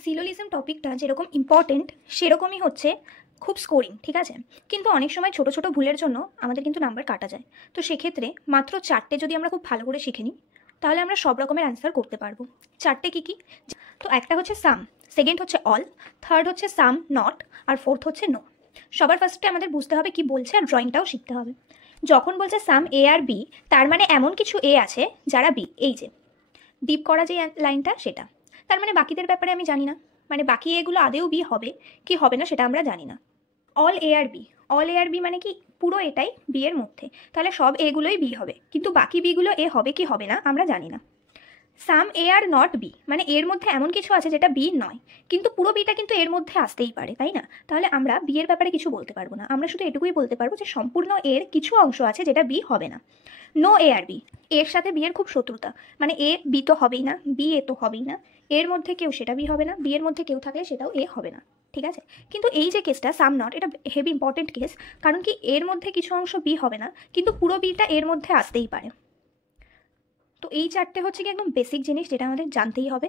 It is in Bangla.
সিলোলিজম টপিকটা যেরকম ইম্পর্টেন্ট সেরকমই হচ্ছে খুব স্কোরিং, ঠিক আছে। কিন্তু অনেক সময় ছোট ছোট ভুলের জন্য আমাদের কিন্তু নাম্বার কাটা যায়। তো সেক্ষেত্রে মাত্র 4টে যদি আমরা খুব ভালো করে শিখে নিই তাহলে আমরা সব রকমের অ্যান্সার করতে পারবো। 4টে কী কী? তো একটা হচ্ছে সাম, সেকেন্ড হচ্ছে অল, থার্ড হচ্ছে সাম নট, আর ফোর্থ হচ্ছে নো। সবার ফার্স্টে আমাদের বুঝতে হবে কি বলছে, আর ড্রয়িংটাও শিখতে হবে। যখন বলছে সাম এ আর বি, তার মানে এমন কিছু এ আছে যারা বি, এই যে ডিপ করা যে লাইনটা সেটা। তার মানে বাকিদের ব্যাপারে আমি জানি না, মানে বাকি এগুলো আদেও বি হবে কি হবে না সেটা আমরা জানি না। অল এ আর বি, অল এ আর বি মানে কি পুরো এটাই বি এর মধ্যে, তাহলে সব এগুলোই বি হবে, কিন্তু বাকি বিগুলো এ হবে কি হবে না আমরা জানি না। সাম এ আর নট বি মানে এর মধ্যে এমন কিছু আছে যেটা বি নয়, কিন্তু পুরো বিটা কিন্তু এর মধ্যে আসতেই পারে, তাই না? তাহলে আমরা বি এর ব্যাপারে কিছু বলতে পারবো না, আমরা শুধু এটুকুই বলতে পারবো যে সম্পূর্ণ এর কিছু অংশ আছে যেটা বি হবে না। নো এ আর বি, এর সাথে বি এর খুব শত্রুতা, মানে এ বি তো হবেই না, বি এ তো হবেই না, এর মধ্যে কেউ সেটা বি হবে না, বি এর মধ্যে কেউ থাকলে সেটাও এ হবে না, ঠিক আছে। কিন্তু এই যে কেসটা সাম নট, এটা হেভি ইম্পর্টেন্ট কেস, কারণ কি এর মধ্যে কিছু অংশ বি হবে না কিন্তু পুরো বিটা এর মধ্যে আসতেই পারে। তো এই 4টে হচ্ছে কি একদম বেসিক জিনিস যেটা আমাদের জানতেই হবে।